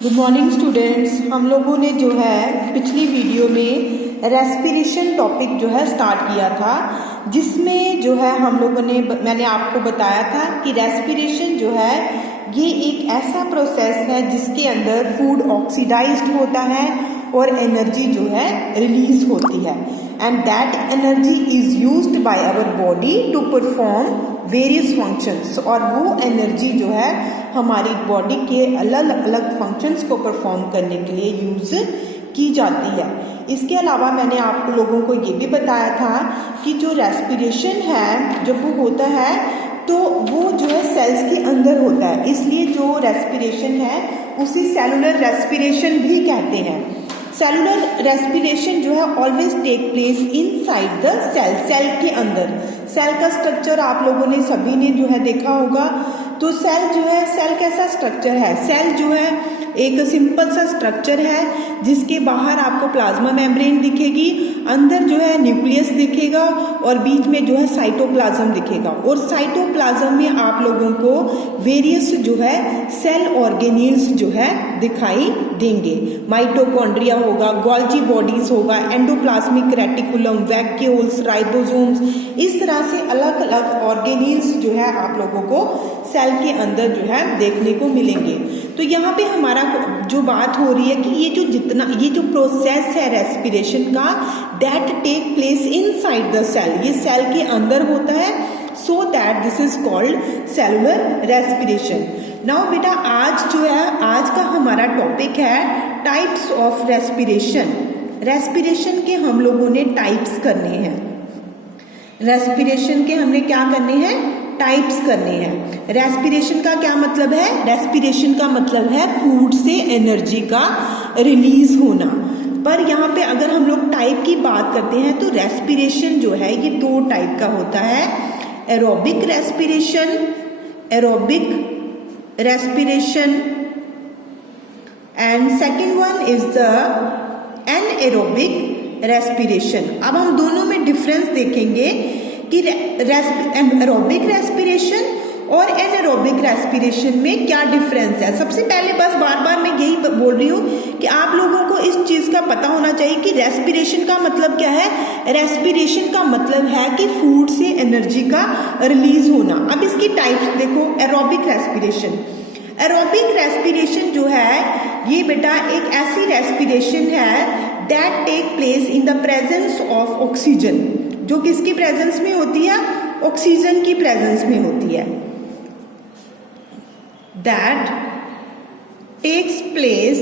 Good morning students. हम लोगों ने जो है पिछली वीडियो में रेस्पिरेशन टॉपिक जो है स्टार्ट किया था, जिसमें जो है हम लोगों ने मैंने आपको बताया था कि रेस्पिरेशन जो है ये एक ऐसा प्रोसेस है जिसके अंदर फूड ऑक्सीडाइज्ड होता है और एनर्जी जो है रिलीज होती है, and that energy is used by our body to perform various functions. और वो एनर्जी जो है हमारी बॉडी के अलग अलग फंक्शंस को परफॉर्म करने के लिए यूज की जाती है। इसके अलावा मैंने आप लोगों को ये भी बताया था कि जो रेस्पिरेशन है जब वो होता है तो वो जो है सेल्स के अंदर होता है, इसलिए जो रेस्पिरेशन है उसे सेलुलर रेस्पिरेशन भी कहते हैं। सेलुलर रेस्पिरेशन जो है always take place inside the cell, cell के अंदर। सेल का स्ट्रक्चर आप लोगों ने सभी ने जो है देखा होगा। तो सेल जो है, सेल कैसा स्ट्रक्चर है? सेल जो है एक सिंपल सा स्ट्रक्चर है जिसके बाहर आपको प्लाज्मा मेम्ब्रेन दिखेगी, अंदर जो है न्यूक्लियस दिखेगा और बीच में जो है साइटोप्लाज्म दिखेगा। और साइटोप्लाज्म में आप लोगों को वेरियस जो है सेल ऑर्गेनील्स जो है दिखाई देंगे। माइटोकॉन्ड्रिया होगा, गोल्जी बॉडीज होगा, एंडोप्लाज्मिक रेटिकुलम, वैक्यूल्स, राइबोसोम्स, इस तरह से अलग अलग ऑर्गेनील्स जो है आप लोगों को सेल के अंदर जो है देखने को मिलेंगे। तो यहाँ पे हमारा जो बात हो रही है कि ये जो प्रोसेस है रेस्पिरेशन का, that take place inside the cell, ये सेल के अंदर होता है, so that this is called cellular respiration. Now बेटा आज जो है आज का हमारा टॉपिक है टाइप्स ऑफ रेस्पिरेशन। रेस्पिरेशन के हम लोगों ने टाइप्स करने हैं। रेस्पिरेशन के हमने क्या करने हैं? टाइप्स करने हैं। रेस्पिरेशन का क्या मतलब है? रेस्पिरेशन का मतलब है फूड से एनर्जी का रिलीज होना। पर यहाँ पे अगर हम लोग टाइप की बात करते हैं तो रेस्पिरेशन जो है ये दो टाइप का होता है, aerobic respiration, aerobic respiration, and second one is the anaerobic respiration. अब हम दोनों में डिफरेंस देखेंगे कि एरोबिक रेस्पिरेशन और एनारोबिक रेस्पिरेशन में क्या डिफरेंस है। सबसे पहले बस बार बार मैं यही बोल रही हूँ कि आप लोगों को इस चीज का पता होना चाहिए कि रेस्पिरेशन का मतलब क्या है। रेस्पिरेशन का मतलब है कि फूड से एनर्जी का रिलीज होना। अब इसकी टाइप्स देखो। एरोबिक रेस्पिरेशन, एरोबिक रेस्पिरेशन जो है ये बेटा एक ऐसी रेस्पिरेशन है that take place in the presence of oxygen. जो किसकी प्रेजेंस में होती है? ऑक्सीजन की प्रेजेंस में होती है। That takes place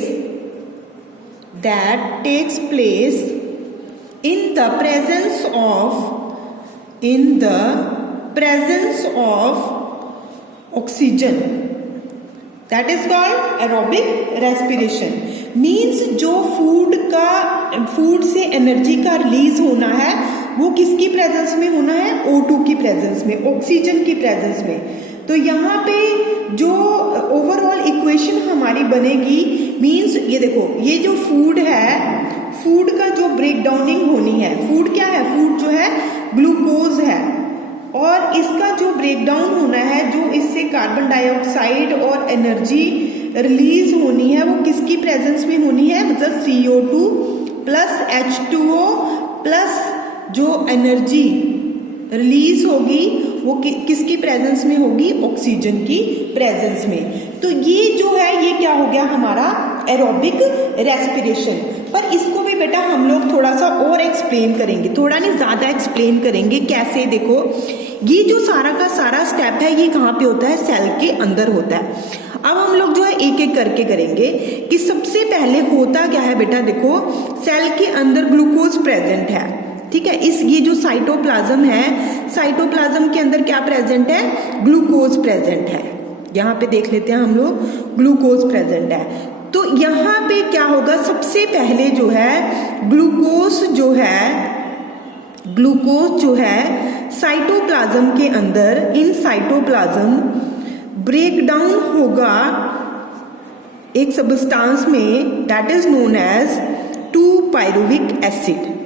in the presence of oxygen, that is called aerobic respiration. Means जो फूड से एनर्जी का रिलीज होना है वो किसकी प्रेजेंस में होना है? O2 की प्रेजेंस में, ऑक्सीजन की प्रेजेंस में। तो यहाँ पे जो ओवरऑल इक्वेशन हमारी बनेगी, मीन्स ये देखो, ये जो फूड है, फूड का जो ब्रेक डाउनिंग होनी है, फूड क्या है? फूड जो है ग्लूकोज है, और इसका जो ब्रेक डाउन होना है, जो इससे कार्बन डाइऑक्साइड और एनर्जी रिलीज होनी है, वो किसकी प्रेजेंस में होनी है? मतलब CO2 प्लस H2O प्लस जो एनर्जी रिलीज होगी वो किसकी प्रेजेंस में होगी? ऑक्सीजन की प्रेजेंस में। तो ये जो है ये क्या हो गया हमारा एरोबिक रेस्पिरेशन। पर इसको भी बेटा हम लोग थोड़ा सा और एक्सप्लेन करेंगे, थोड़ा नहीं ज्यादा एक्सप्लेन करेंगे। कैसे? देखो, ये जो सारा का सारा स्टेप है ये कहाँ पे होता है? सेल के अंदर होता है। अब हम लोग जो है एक एक करके करेंगे कि सबसे पहले होता क्या है बेटा। देखो, सेल के अंदर ग्लूकोज प्रेजेंट है, ठीक है। ये जो साइटोप्लाज्म है, साइटोप्लाज्म के अंदर क्या प्रेजेंट है? ग्लूकोज प्रेजेंट है। यहाँ पे देख लेते हैं हम लोग, ग्लूकोज प्रेजेंट है। तो यहाँ पे क्या होगा? सबसे पहले जो है ग्लूकोज जो है साइटोप्लाज्म के अंदर, इन साइटोप्लाज्म ब्रेक डाउन होगा एक सब्सटेंस में, दैट इज नोन एज 2-पायरुविक एसिड।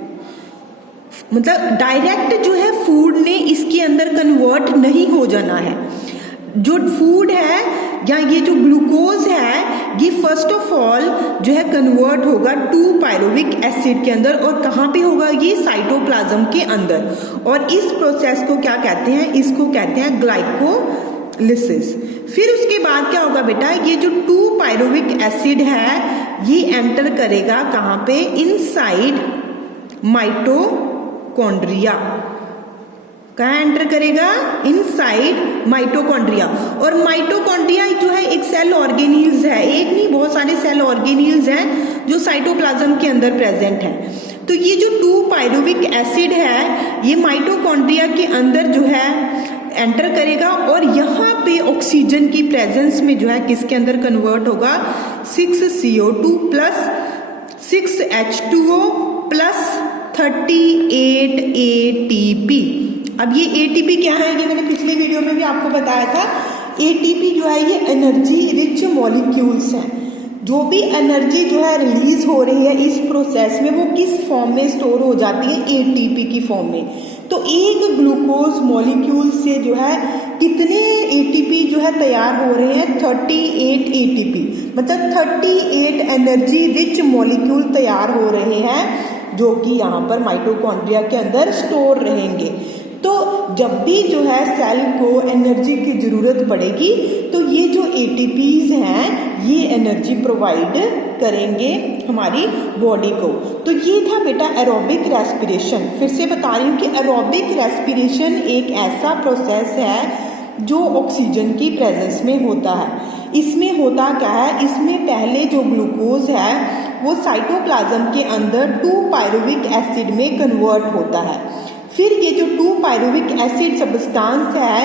मतलब डायरेक्ट जो है फूड ने इसके अंदर कन्वर्ट नहीं हो जाना है, जो फूड है या ये जो ग्लूकोज है ये फर्स्ट ऑफ ऑल जो है कन्वर्ट होगा 2 पायरुविक एसिड के अंदर, और कहाँ पे होगा ये साइटोप्लाज्म के अंदर। और इस प्रोसेस को क्या कहते हैं, इसको कहते हैं ग्लाइकोलिसिस। फिर उसके बाद क्या होगा बेटा, ये जो 2 पायरुविक एसिड है ये एंटर करेगा कहाँ पे, इनसाइड माइटोकॉन्ड्रिया। कहाँ एंटर करेगा, इनसाइड माइटोकॉन्ड्रिया। और माइटोकॉन्ड्रिया जो है एक सेल ऑर्गेनील्स है, एक नहीं बहुत सारे सेल ऑर्गेनील्स हैं जो साइटोप्लाज्म के अंदर प्रेजेंट हैं। तो ये जो 2 पायरुविक एसिड है ये माइटोकॉन्ड्रिया के अंदर जो है एंटर करेगा, और यहाँ पे ऑक्सीजन की प्रेजेंस में जो है किसके अंदर कन्वर्ट होगा, 6CO2 plus 6H2O plus 38 ATP। अब ये ATP क्या है, ये मैंने पिछले वीडियो में भी आपको बताया था। ATP जो है ये एनर्जी रिच मॉलिक्यूल्स हैं। जो भी एनर्जी जो है रिलीज हो रही है इस प्रोसेस में वो किस फॉर्म में स्टोर हो जाती है, ATP की फॉर्म में। तो एक ग्लूकोज मॉलिक्यूल से जो है कितने ATP जो है तैयार हो रहे हैं, 38 ATP, मतलब 38 एनर्जी रिच मॉलिक्यूल तैयार हो रहे हैं जो कि यहाँ पर माइटोकॉन्ड्रिया के अंदर स्टोर रहेंगे। तो जब भी जो है सेल को एनर्जी की जरूरत पड़ेगी तो ये जो ATPs हैं ये एनर्जी प्रोवाइड करेंगे हमारी बॉडी को। तो ये था बेटा एरोबिक रेस्पिरेशन। फिर से बता रही हूँ कि एरोबिक रेस्पिरेशन एक ऐसा प्रोसेस है जो ऑक्सीजन की प्रेजेंस में होता है। इसमें होता क्या है, इसमें पहले जो ग्लूकोज है वो साइटोप्लाज्म के अंदर 2 पायरुविक एसिड में कन्वर्ट होता है। फिर ये जो 2 पायरुविक एसिड सब्सटेंस है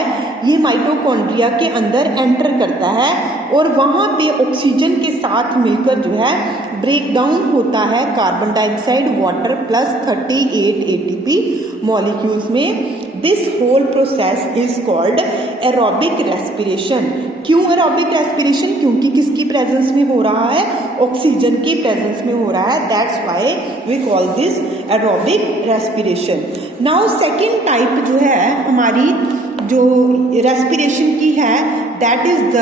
ये माइटोकॉन्ड्रिया के अंदर एंटर करता है, और वहाँ पे ऑक्सीजन के साथ मिलकर जो है ब्रेक डाउन होता है carbon dioxide, water plus 38 ATP molecules में। This whole process is called aerobic respiration. क्यों एरोबिक रेस्पिरेशन, क्योंकि किसकी प्रेजेंस में हो रहा है, ऑक्सीजन की प्रेजेंस में हो रहा है। That's why we call this aerobic respiration. Now second type जो है हमारी जो रेस्पिरेशन की है that is the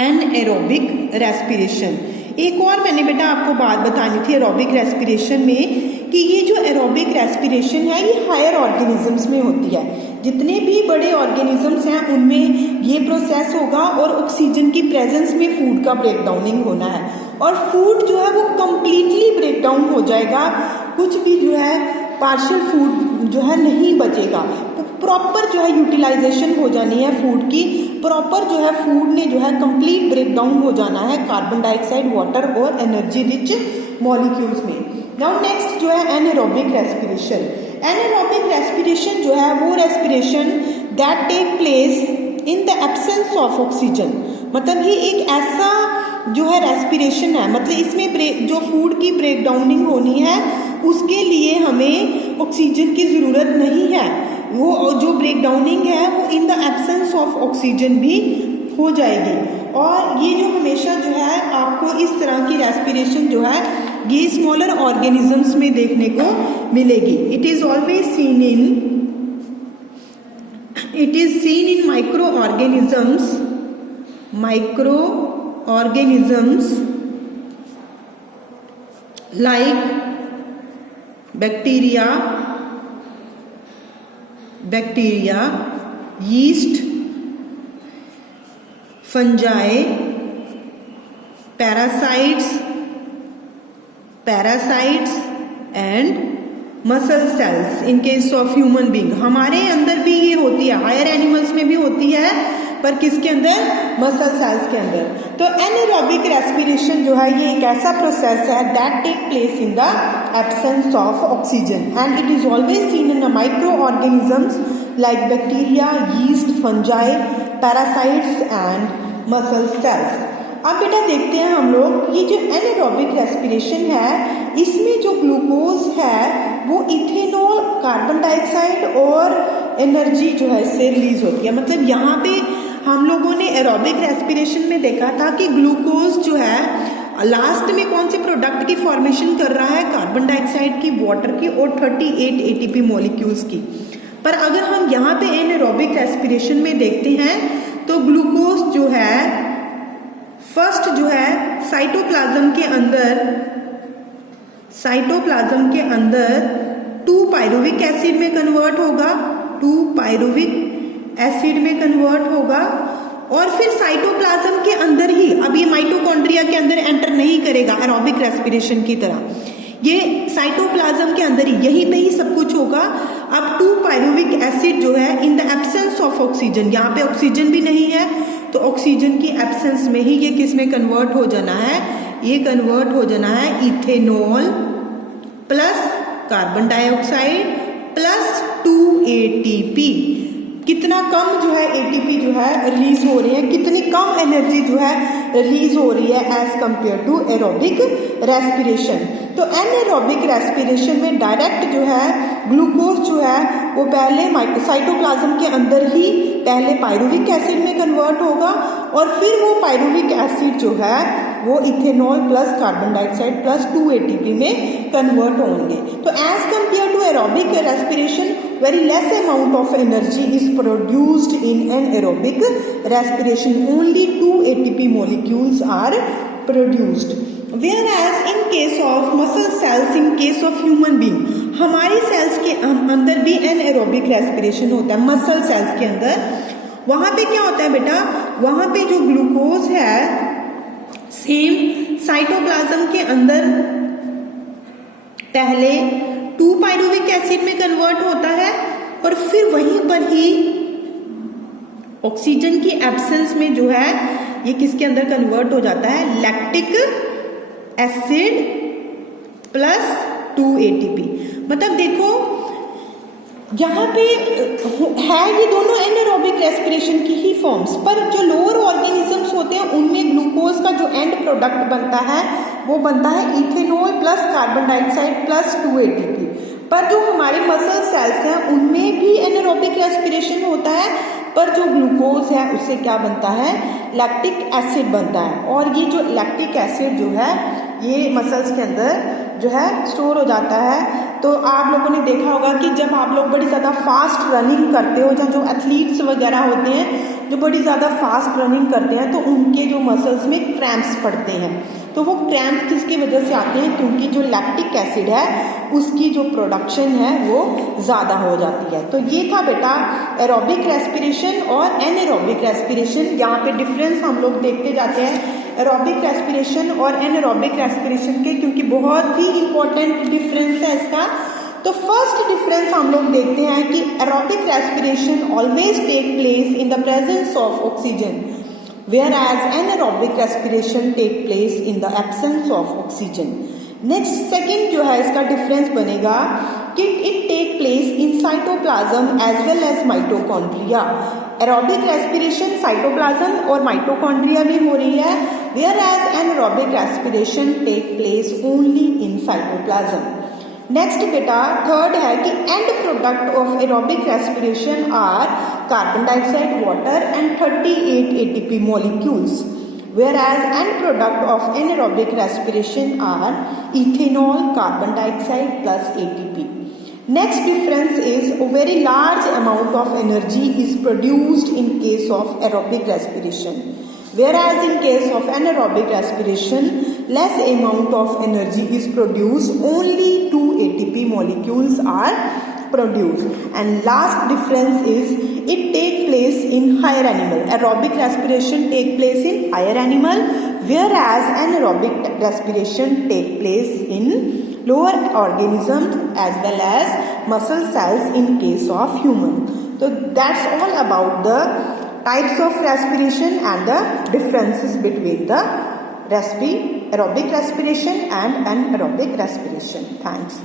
anaerobic respiration. एक और मैंने बेटा आपको बात बतानी थी एरोबिक रेस्पिरेशन में कि ये जो एरोबिक रेस्पिरेशन है ये हायर ऑर्गेनिजम्स में होती है। जितने भी बड़े ऑर्गेनिजम्स हैं उनमें ये प्रोसेस होगा, और ऑक्सीजन की प्रेजेंस में फूड का ब्रेक डाउनिंग होना है, और फूड जो है वो कंप्लीटली ब्रेक डाउन हो जाएगा। कुछ भी जो है पार्शियल फूड जो है नहीं बचेगा, प्रॉपर जो है यूटिलाइजेशन हो जानी है फूड की, प्रॉपर जो है फूड ने जो है कंप्लीट ब्रेक डाउन हो जाना है कार्बन डाइऑक्साइड, वाटर और एनर्जी रिच मॉलिक्यूल्स में। नाउ नेक्स्ट जो है एनएरोबिक रेस्पिरेशन। एनएरोबिक रेस्पिरेशन जो है वो respiration that take place in the absence of oxygen. मतलब ये एक ऐसा जो है रेस्पिरेशन है, मतलब इसमें जो फूड की ब्रेक डाउनिंग होनी है उसके लिए हमें ऑक्सीजन की ज़रूरत नहीं है। वो जो ब्रेक डाउनिंग है वो इन द एब्सेंस ऑफ ऑक्सीजन भी हो जाएगी। और ये जो हमेशा जो है आपको इस तरह की रेस्पिरेशन जो है ये स्मॉलर ऑर्गेनिजम्स में देखने को मिलेगी। It is always seen in microorganisms like bacteria, yeast, fungi, parasites and muscle sales in case of human being. हमारे अंदर भी ये होती है, हायर एनिमल्स में भी होती है, पर किसके अंदर, मसल सेल्स के अंदर। तो एनएरोबिक रेस्पिरेशन जो है ये एक ऐसा प्रोसेस है that take place in the absence of oxygen and it is always seen in microorganisms like bacteria, yeast, fungi, parasites and muscle cells. अब बेटा देखते हैं हम लोग ये जो एनएरोबिक रेस्पिरेशन है इसमें जो ग्लूकोज है वो इथेनॉल, कार्बन डाइऑक्साइड और एनर्जी जो है इससे रिलीज होती है। मतलब यहाँ पे हम लोगों ने एरोबिक रेस्पिरेशन में देखा था कि ग्लूकोज जो है लास्ट में कौन से प्रोडक्ट की फॉर्मेशन कर रहा है, कार्बन डाइऑक्साइड की, वाटर की और 38 ATP मॉलिक्यूल्स की। पर अगर हम यहाँ पे एनारोबिक रेस्पिरेशन में देखते हैं तो ग्लूकोज जो है फर्स्ट जो है साइटोप्लाज्म के अंदर 2 पायरुविक एसिड में कन्वर्ट होगा, 2 पायरुविक एसिड में कन्वर्ट होगा और फिर साइटोप्लाज्म के अंदर ही, अब ये माइटोकॉन्ड्रिया के अंदर एंटर नहीं करेगा एरोबिक रेस्पिरेशन की तरह, ये साइटोप्लाज्म के अंदर ही यहीं पे ही सब कुछ होगा। अब 2 पायरुविक एसिड जो है इन द एब्सेंस ऑफ ऑक्सीजन, यहाँ पे ऑक्सीजन भी नहीं है तो ऑक्सीजन की एब्सेंस में ही ये किस में कन्वर्ट हो जाना है, ये कन्वर्ट हो जाना है ethanol plus carbon dioxide plus 2 ATP। कितना कम जो है ATP जो है रिलीज हो रही है, कितनी कम एनर्जी जो है रिलीज हो रही है as compared to aerobic respiration. तो एनारोबिक रेस्पिरेशन में डायरेक्ट जो है ग्लूकोज जो है वो पहले साइटोप्लाज्म के अंदर ही पहले पायरुविक एसिड में कन्वर्ट होगा और फिर वो पायरुविक एसिड जो है वो ethanol plus carbon dioxide plus 2 ATP में कन्वर्ट होंगे। तो as compared to aerobic respiration very less amount of energy is produced in anaerobic respiration, only 2 ATP molecules are produced, whereas in case of muscle cells, in case of human being, हमारी sales के अंदर भी anaerobic respiration होता है, muscle cells के अंदर। वहां पे क्या होता है बेटा, वहां पे जो ग्लूकोज है सेम साइटोप्लाज्म के अंदर पहले 2 पायरुविक एसिड में कन्वर्ट होता है और फिर वहीं पर ही ऑक्सीजन की एब्सेंस में जो है ये किसके अंदर कन्वर्ट हो जाता है, लैक्टिक एसिड प्लस 2 ATP। मतलब देखो यहाँ पे है ये दोनों एनारोबिक रेस्पिरेशन की ही फॉर्म्स, पर जो लोअर ऑर्गेनिजम्स होते हैं उनमें ग्लूकोज का जो एंड प्रोडक्ट बनता है वो बनता है ethanol plus carbon dioxide plus 2 ATP। पर जो हमारे मसल सेल्स हैं उनमें भी एनारोबिक रेस्पिरेशन होता है, पर जो ग्लूकोज है उससे क्या बनता है, लैक्टिक एसिड बनता है। और ये जो लैक्टिक एसिड जो है ये मसल्स के अंदर जो है स्टोर हो जाता है। तो आप लोगों ने देखा होगा कि जब आप लोग बड़ी ज़्यादा फास्ट रनिंग करते हो, जो एथलीट्स वगैरह होते हैं जो बड़ी ज़्यादा फास्ट रनिंग करते हैं तो उनके जो मसल्स में क्रैम्प्स पड़ते हैं, तो वो क्रैम्प किसकी वजह से आते हैं, क्योंकि जो लैक्टिक एसिड है उसकी जो प्रोडक्शन है वो ज़्यादा हो जाती है। तो ये था बेटा एरोबिक रेस्पिरेशन और एनारोबिक रेस्पिरेशन। यहाँ पे डिफरेंस हम लोग देखते जाते हैं एरोबिक रेस्पिरेशन और एनारोबिक रेस्पिरेशन के, क्योंकि बहुत ही इंपॉर्टेंट डिफरेंस है इसका। तो फर्स्ट डिफरेंस हम लोग देखते हैं कि aerobic respiration always take place in the presence of oxygen, whereas anaerobic respiration take place in the absence of oxygen. Next second जो है इसका डिफरेंस बनेगा कि it take place in cytoplasm as well as mitochondria. Aerobic respiration cytoplasm और mitochondria में हो रही है, whereas anaerobic respiration take place only in cytoplasm. Next बेटा थर्ड है कि end product of aerobic respiration are carbon dioxide, water and 38 ATP molecules, whereas end product of anaerobic respiration are ethanol, carbon dioxide plus ATP. Next difference is a very large amount of energy is produced in case of aerobic respiration, whereas in case of anaerobic respiration less amount of energy is produced, only 2 ATP molecules are produced. And last difference is it take place in higher animal. Aerobic respiration take place in higher animal, whereas anaerobic respiration take place in lower organisms as well as muscle cells in case of human. So that's all about the types of respiration and the differences between the aerobic respiration and anaerobic respiration. Thanks.